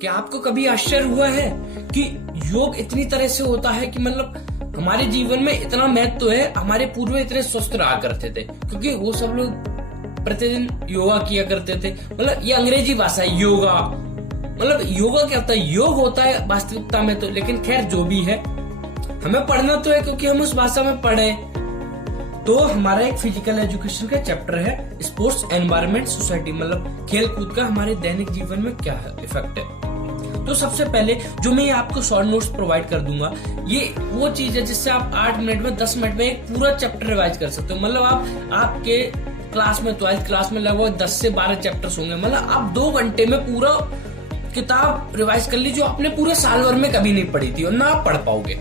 क्या आपको कभी आश्चर्य हुआ है कि योग इतनी तरह से होता है कि मतलब हमारे जीवन में इतना महत्व है। हमारे पूर्वज इतने स्वस्थ रहा करते थे क्योंकि वो सब लोग प्रतिदिन योगा किया करते थे। मतलब ये अंग्रेजी भाषा है योगा, मतलब योगा क्या होता है? योग होता है वास्तविकता में तो, लेकिन खैर जो भी है हमें पढ़ना तो है क्योंकि हम उस भाषा में पढ़े। तो हमारा एक फिजिकल एजुकेशन का चैप्टर है स्पोर्ट्स एनवायरनमेंट सोसाइटी, मतलब खेल कूद का हमारे दैनिक जीवन में क्या है इफेक्ट है। तो सबसे पहले जो मैं आपको शॉर्ट नोट्स प्रोवाइड कर दूंगा, ये वो चीज है जिससे आप 8 मिनट में 10 मिनट में एक पूरा चैप्टर रिवाइज कर सकते हो। मतलब आपके क्लास में 12th क्लास में लगभग 10 से 12 चैप्टर्स होंगे। मतलब आप 2 घंटे में पूरा किताब रिवाइज कर ली जो आपने पूरे साल भर में कभी नहीं पढ़ी थी और ना आप पढ़ पाओगे।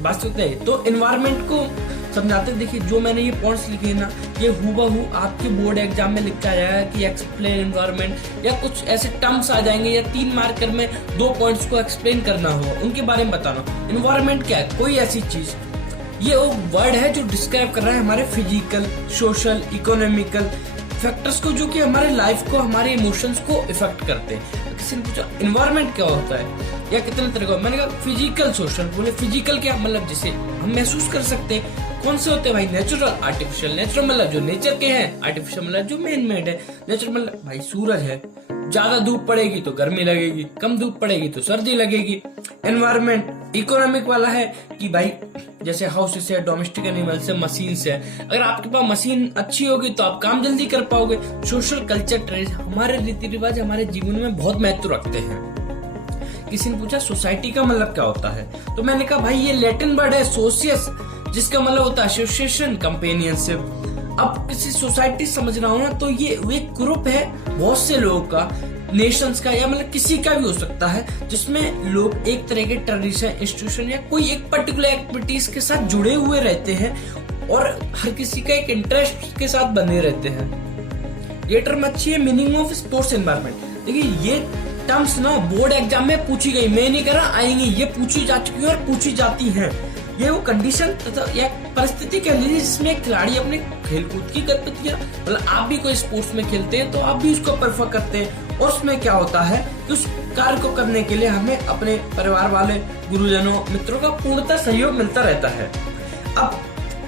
वास्तविकता है। तो एनवायरनमेंट को समझाते देखिए, जो मैंने ये पॉइंट्स लिखे ना, ये हूबहू आपके बोर्ड एग्जाम में लिखा जाएगा कि एक्सप्लेन एनवायरनमेंट, या कुछ ऐसे टर्म्स आ जाएंगे या 3 मार्कर में 2 पॉइंट्स को एक्सप्लेन करना होगा, उनके बारे में बताना। एनवायरनमेंट क्या है? कोई ऐसी चीज, ये वो वर्ड है जो डिस्क्राइब कर रहा है हमारे फिजिकल, सोशल, इकोनॉमिकल फैक्टर्स को जो कि हमारे लाइफ को, हमारे इमोशंस को इफेक्ट करते हैं। किसी ने पूछा एनवायरनमेंट क्या होता है या कितने तरह का, मैंने कहा फिजिकल, सोशल। बोले फिजिकल क्या? मतलब जिसे हम महसूस कर सकते हैं। कौन से होते हैं भाई? Natural, artificial. नेचुरल मतलब जो नेचर के हैं, आर्टिफिशियल मतलब जो मैन मेड है। नेचुरल मतलब भाई सूरज है, ज्यादा धूप पड़ेगी तो गर्मी लगेगी, कम धूप पड़ेगी तो सर्दी लगेगी। एनवायरनमेंट इकोनॉमिक वाला है कि भाई जैसे हाउसेस है, डोमेस्टिक एनिमल्स है, मशीन है। अगर आपके पास मशीन अच्छी होगी तो आप काम जल्दी कर पाओगे। सोशल, कल्चर, ट्रेडिशन, हमारे रीति रिवाज हमारे जीवन में बहुत महत्व रखते हैं। किसी ने पूछा सोसाइटी का मतलब क्या होता है, तो मैंने कहा भाई ये लैटिन वर्ड है सोसियस, जिसका मतलब होता है एसोसिएशन, कंपेनियनशिप। अब किसी सोसाइटी समझना हो ना, तो ये एक ग्रुप है बहुत से लोगों का, नेशंस का, या मतलब किसी का भी हो सकता है, जिसमें लोग एक तरह के ट्रेडिशन, इंस्टीट्यूशन या कोई एक पर्टिकुलर एक्टिविटीज के साथ जुड़े हुए रहते हैं और हर किसी का एक इंटरेस्ट के साथ बने रहते हैं। ये टर्म अच्छी है, मीनिंग ऑफ स्पोर्ट्स एनवायरनमेंट। देखिए ये टर्म्स ना बोर्ड एग्जाम में पूछी गई, मैं नहीं कर रहा, आएंगी, ये पूछी जा चुकी है और पूछी जाती है। ये वो कंडीशन तथा या परिस्थिति कह लीजिए जिसमें खिलाड़ी अपने खेलकूद की गतिविधियां, मतलब आप भी कोई स्पोर्ट्स में खेलते हैं तो आप भी उसको परफॉर्म करते हैं, और उसमें क्या होता है कि उस कार्य को करने के लिए हमें अपने परिवार वाले, गुरुजनों, मित्रों का पूर्णतः सहयोग मिलता रहता है। अब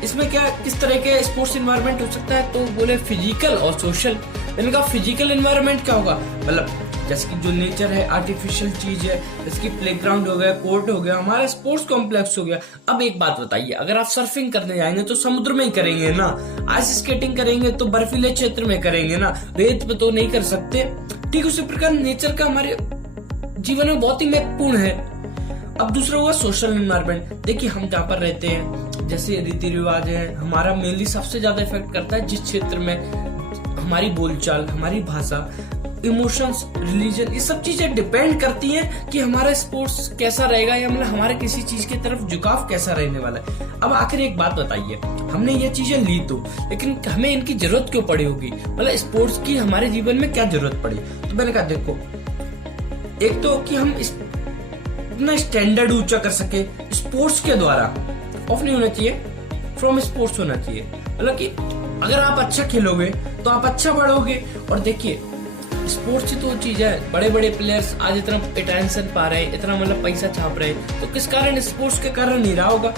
इसमें क्या, किस तरह के स्पोर्ट्स एनवायरनमेंट हो सकता है, तो बोले फिजिकल और सोशल। इनका फिजिकल एनवायरनमेंट क्या होगा? मतलब जैसे कि जो नेचर है, आर्टिफिशियल चीज है, जैसे कि प्लेग्राउंड हो गया, कोर्ट हो गया, हमारा स्पोर्ट्स कॉम्प्लेक्स हो गया। अब एक बात बताइए, अगर आप सर्फिंग करने जाएंगे तो समुद्र में ही करेंगे ना, आइस स्केटिंग करेंगे तो बर्फीले क्षेत्र में करेंगे ना, रेत पे तो नहीं कर सकते। ठीक उसी प्रकार नेचर का हमारे जीवन में बहुत ही महत्वपूर्ण है। अब दूसरा हुआ सोशल एनवायरनमेंट। देखिए हम जहाँ पर रहते हैं, जैसे रीति रिवाज है, हमारा मेनली सबसे ज्यादा इफेक्ट करता है जिस क्षेत्र में हमारी बोलचाल, हमारी भाषा, इमोशंस, रिलीजन, ये सब चीजें डिपेंड करती हैं कि हमारा स्पोर्ट्स कैसा रहेगा, या मतलब हमारे किसी चीज की तरफ झुकाव कैसा रहने वाला है। अब आखिर एक बात बताइए, हमने ये चीजें ली तो, लेकिन हमें इनकी जरूरत क्यों पड़ी होगी? मतलब स्पोर्ट्स की हमारे जीवन में क्या जरूरत पड़ी? तो मैंने कहा देखो, एक तो कि हम अपना स्टैंडर्ड ऊंचा कर सके स्पोर्ट्स के द्वारा। ऑफ नहीं होना चाहिए, फ्रॉम स्पोर्ट्स होना चाहिए। मतलब कि अगर आप अच्छा खेलोगे तो आप अच्छा बढ़ोगे। और देखिए स्पोर्ट्स ही तो चीज है, बड़े बड़े प्लेयर्स आज इतना अटेंशन पा रहे हैं, इतना मतलब पैसा छाप रहे हैं, तो किस कारण? स्पोर्ट्स के कारण नहीं रहा होगा,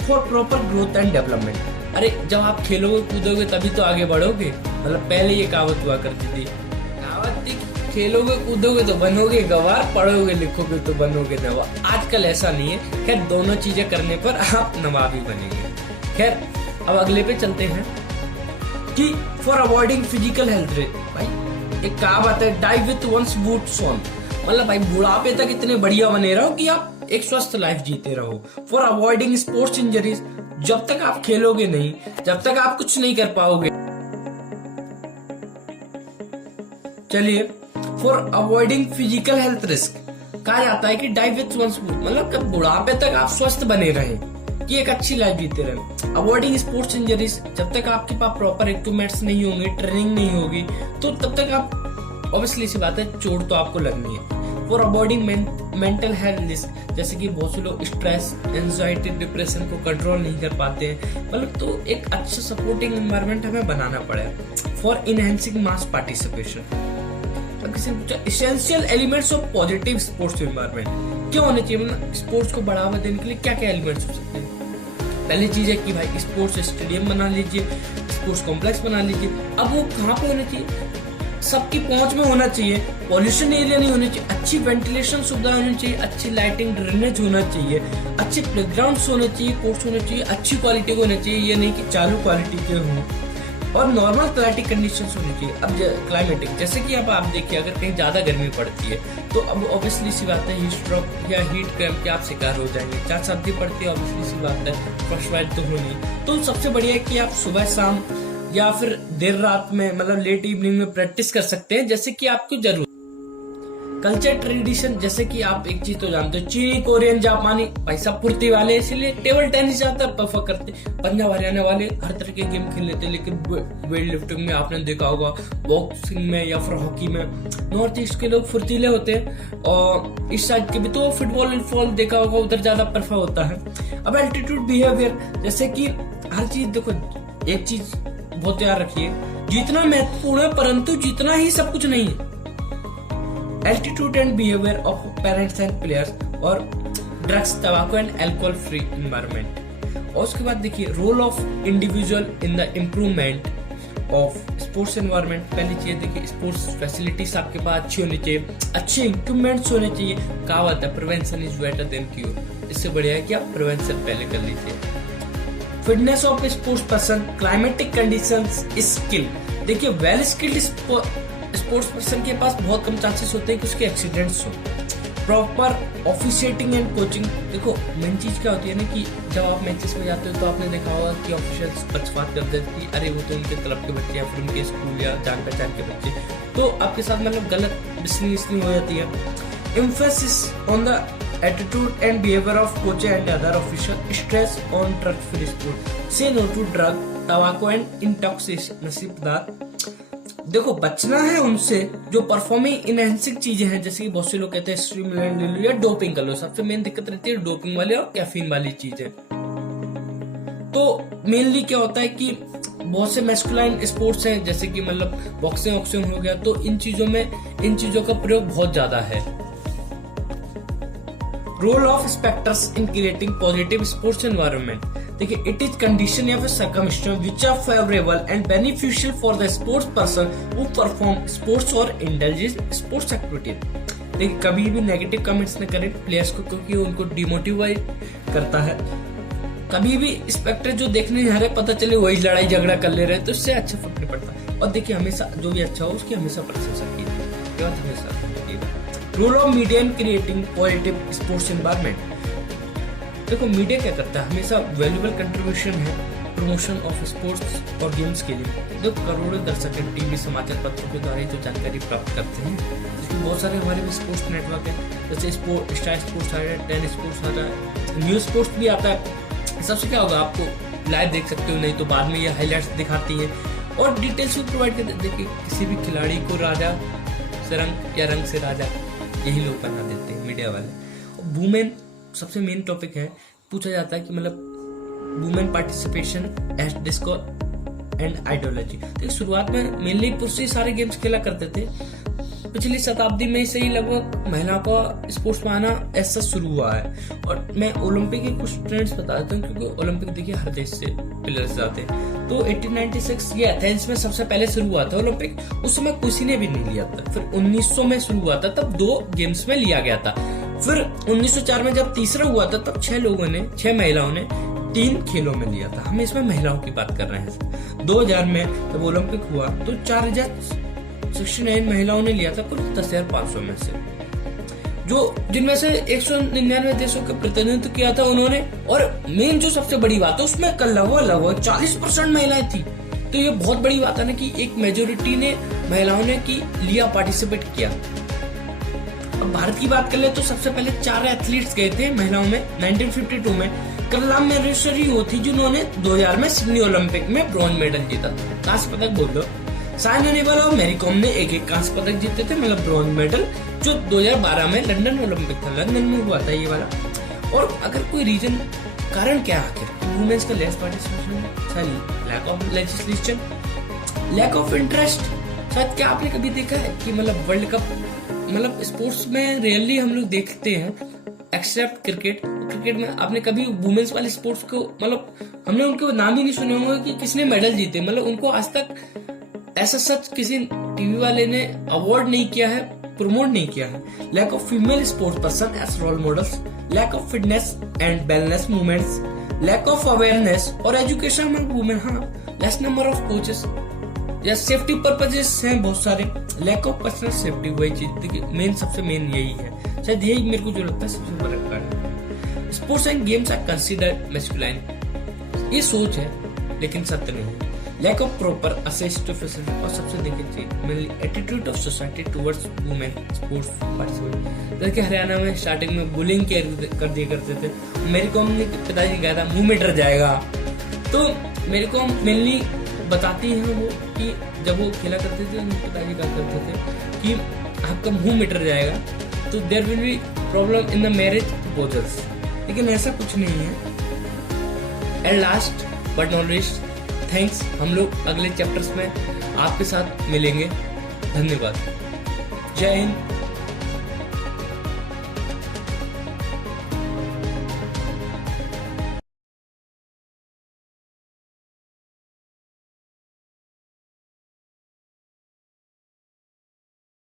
for proper growth and development. अरे जब आप खेलोगे कूदोगे तभी तो आगे बढ़ोगे। मतलब पहले ये कहावत हुआ करती थी, कहावत थी खेलोगे कूदोगे तो बनोगे गवार, पढ़ोगे लिखोगे तो बनोगे नवाब। आजकल ऐसा नहीं है। खैर दोनों चीजें करने पर आप नवाब ही बनेंगे। खैर अब अगले पे चलते हैं कि for avoiding physical health risk. भाई एक कहावत है, die with one's boots on. मतलब भाई बुढ़ापे तक इतने बढ़िया बने रहो कि आप एक स्वस्थ लाइफ जीते रहो। फॉर अवॉइडिंग स्पोर्ट्स इंजरीज, जब तक आप खेलोगे नहीं, जब तक आप कुछ नहीं कर पाओगे। चलिए for avoiding physical health risk कहा जाता है कि डाई विथ वंस बूट, मतलब कब बुढ़ापे तक आप स्वस्थ बने रहे, कि एक अच्छी लाइफ जीते रहे। अवॉइडिंग स्पोर्ट्स इंजरीज, जब तक आपके पास प्रॉपर इक्विपमेंट्स नहीं होंगे, ट्रेनिंग नहीं होगी, तो तब तक आप ऑब्वियसली सी बात है चोट तो आपको लगनी है। For avoiding mental health risk, जैसे कि बहुत से लोग स्ट्रेस, एंजाइटी, डिप्रेशन को कंट्रोल नहीं कर पाते हैं। मतलब तो एक अच्छा सपोर्टिंग एनवायरनमेंट हमें बनाना पड़ेगा। फॉर इनहेंसिंग मास पार्टिसिपेशन, किसी ने पूछा essential elements of positive sports environment क्या होने चाहिए, मतलब स्पोर्ट्स को बढ़ावा देने के लिए क्या क्या एलिमेंट्स हो सकते हैं। पहली चीज है कि भाई स्पोर्ट्स स्टेडियम बना लीजिए, स्पोर्ट्स कॉम्प्लेक्स बना लीजिए। अब वो कहाँ पे होना चाहिए, सबकी पहुंच में होना चाहिए, पॉल्यूशन एरिया नहीं होनी चाहिए, अच्छी वेंटिलेशन सुविधा होनी चाहिए, अच्छी लाइटिंग ड्रेनेज होना चाहिए, अच्छे प्लेग्राउंड्स होने चाहिए, कोर्ट्स होने चाहिए, अच्छी क्वालिटी के होने चाहिए, ये नहीं कि चालू क्वालिटी के हों, और नॉर्मल क्लाइमेटिक कंडीशंस होनी चाहिए। अब क्लाइमेटिक जैसे कि अब आप देखिए अगर कहीं ज्यादा गर्मी पड़ती है तो अब ऑब्वियसली सी बात है हीट स्ट्रोक या हीट क्रैम्प के आप शिकार हो जाएंगे। जहाँ सर्दी पड़ती है ऑब्वियसली सी बात है फ्रॉस्ट बाइट तो होनी। तो सबसे बढ़िया है कि आप सुबह शाम या फिर देर रात में मतलब लेट इवनिंग में प्रैक्टिस कर सकते हैं जैसे कि आपको जरूर। कल्चर ट्रेडिशन जैसे कि आप एक चीज तो जानते हो, चीनी, कोरियन, जापानी भाई सब पूर्ति वाले, इसीलिए टेबल टेनिस ज्यादा प्रेफर करते। पंजाब हरियाणा वाले हर तरह के गेम खेल लेते, लेकिन वेट लिफ्टिंग में आपने देखा होगा, बॉक्सिंग में या फिर हॉकी में नॉर्थ ईस्ट के लोग फुर्तीले होते हैं, और इस साइड के भी तो फुटबॉल देखा होगा उधर ज्यादा प्रेफर होता है। अब एल्टीट्यूड बिहेवियर जैसे कि हर चीज देखो, एक चीज बहुत याद रखिए, जीतना महत्वपूर्ण है परंतु जीतना ही सब कुछ नहीं है। Attitude and behaviour of parents and players, और ड्रग्स, तंबाकू एंड अल्कोहल फ्री एनवायरनमेंट। और उसके बाद देखिए role of individual in the improvement of sports environment. पहली चीज देखिए स्पोर्ट्स फैसिलिटीज आपके पास अच्छी होनी चाहिए, अच्छे इक्विपमेंट्स होने चाहिए। कहावत है prevention is better than cure, इससे बढ़िया है कि आप प्रिवेंशन पहले कर लीजिए। Fitness of sports person, climatic conditions, skill. देखिए वेल स्किल्ड स्पोर्ट्स पर्सन के पास बहुत कम चांसेस होते हैं कि उसके एक्सीडेंट्स हो। Proper officiating and coaching. देखो मेन चीज क्या होती है ना कि जब आप मैचेस में जाते हो तो आपने देखा होगा कि ऑफिशियल्स पक्षपात कर देते हैं कि अरे वो तो उनके क्लब के बच्चे या फिर उनके स्कूल या जान पहचान के बच्चे, तो आपके साथ मतलब गलत बिस्निंग हो जाती है। Emphasis on the attitude and behaviour of coach and other official, stress on drug free sport, से नो टू ड्रग, तंबाकू एंड इंटॉक्सिकेशन पदार्थ। देखो बचना है उनसे जो परफॉर्मिंग इनहेंसिंग चीजें हैं, जैसे कि बहुत से लोग कहते हैं स्टिमुलेंट ले लो या डोपिंग कर लो। सबसे मेन दिक्कत रहती है डोपिंग वाले और कैफीन वाली चीजें। तो मेनली क्या होता है कि बहुत से मैस्कुलाइन स्पोर्ट्स हैं जैसे कि मतलब बॉक्सिंग ऑक्सिंग हो गया, तो इन चीजों का प्रयोग बहुत ज्यादा है। Role of spectators in creating positive sports environment. देखिए इट इज कंडीशन या फिर circumstance which are favourable and beneficial for the sports person who perform sports और इंडल्ज इन स्पोर्ट्स एक्टिविटी। देखिए कभी भी नेगेटिव कमेंट्स न करें प्लेयर्स को, क्योंकि उनको डिमोटिवेट करता है। कभी भी स्पेक्टर जो देखने जा रहे पता चले वही लड़ाई झगड़ा कर ले रहे, तो इससे अच्छा फर्क नहीं पड़ता। और देखिए हमेशा जो भी अच्छा हो उसकी हमेशा प्रशंसा कीजिए, हमेशा। Role of media in creating positive sports environment. देखो मीडिया क्या करता है, हमेशा वैल्यूएबल कंट्रीब्यूशन है प्रमोशन ऑफ स्पोर्ट्स और गेम्स के लिए। देखो करोड़ों दर्शक टीवी समाचार पत्रों के द्वारा जो जानकारी प्राप्त करते हैं, जिसमें बहुत सारे हमारे भी स्पोर्ट्स नेटवर्क है, जैसे स्टार स्पोर्ट्स आ रहा है, 10 स्पोर्ट्स आ रहा है, न्यूज स्पोर्ट्स भी आता है। सबसे क्या होगा, आपको लाइव देख सकते हो, नहीं तो बाद में ये हाईलाइट्स दिखाती है और डिटेल्स भी प्रोवाइड करते। देखिए किसी भी खिलाड़ी को राजा से रंग या रंग से राजा यही लोग बना देते हैं मीडिया वाले। वुमेन सबसे मेन टॉपिक है, पूछा जाता है कि मतलब women participation at disco and ideology. तो शुरुआत में मेनली पुरुष ही सारे गेम्स खेला करते थे। पिछली शताब्दी में से ही लगभग महिला का स्पोर्ट्स में आना ऐसा शुरू हुआ है। और मैं ओलंपिक के कुछ ट्रेंड्स बता देता हूँ, क्योंकि ओलंपिक देखिए हर देश से प्लेयर्स जाते हैं। तो 1896 ये एथेंस में सबसे पहले शुरू हुआ था ओलंपिक, उस समय किसी ने भी नहीं लिया था। फिर 1900 में शुरू हुआ था, तब 2 गेम्स में लिया गया था। फिर 1904 में जब तीसरा हुआ था, तब 6 महिलाओं ने 3 खेलों में लिया था। हम इसमें महिलाओं की बात कर रहे हैं। 2000 में जब ओलंपिक हुआ तो 4069 महिलाओं ने लिया था कुल 10,500 में से, जो जिनमें से 199 देशों का प्रतिनिधित्व किया था उन्होंने। और मेन जो सबसे बड़ी बात है उसमें लगभग 40% महिलाएं थी। तो ये बहुत बड़ी बात है ना कि एक मेजोरिटी ने महिलाओं ने लिया पार्टिसिपेट किया। अब भारत की बात कर ले तो सबसे पहले 4 एथलीट्स गए थे महिलाओं में 1952 में। कलाम महेश्वरी वो थी जिन्होंने 2000 में सिडनी ओलंपिक में ब्रॉन्ज मेडल जीता, कांस्य पदक बोल दो। साइना नेहवाल और मैरी कॉम ने एक कांस्य पदक जीते थे, मतलब ब्रॉन्ज मेडल, जो 2012 में लंदन ओलंपिक था, लंदन में हुआ था ये वाला। और अगर कोई रीजन कारण क्या आखिर, वुमेन्स का less participation, lack of legislation, lack of interest, शायद क्या आपने कभी देखा है कि मतलब वर्ल्ड कप, मतलब स्पोर्ट्स में रियली हम लोग देखते हैं एक्सेप्ट क्रिकेट। क्रिकेट में आपने कभी वुमेन्स वाले स्पोर्ट्स को, मतलब हमने उनके नाम ही नहीं सुने होंगे कि किसने मेडल जीते, मतलब उनको आज तक ऐसा सच किसी टीवी वाले ने अवार्ड नहीं किया है, प्रमोट नहीं किया है। Lack of female sports person as role models, lack of fitness and wellness movements, lack of awareness और एजुकेशन अमंग वुमेन, हाँ लेस नंबर ऑफ कोचेस या सेफ्टी पर्पजेस हैं बहुत सारे, लैक ऑफ पर्सनल सेफ्टी, वही चीज देखिए मेन, सबसे मेन यही है, शायद यही मेरे को जो लगता है सबसे बड़ा कारण। Sports and games are considered masculine, ये सोच है लेकिन सत्य नहीं है। Lack of proper access to facility, और सबसे देखिए mainly attitude of society towards women sports participate. जैसे हरियाणा में स्टार्टिंग में बुलिंग कर दिया करते थे, मेरे को हमने पिताजी कहा था मुंह मीटर जाएगा, तो मेरे को मेनली बताती हैं वो कि जब वो खेला करते थे पिताजी कहा करते थे कि आपका मुंह मीटर जाएगा, तो there will be problem in the marriage proposals, लेकिन ऐसा कुछ नहीं है। And last but not least, thanks, हम लोग अगले चैप्टर्स में आपके साथ मिलेंगे। धन्यवाद, जय हिंद।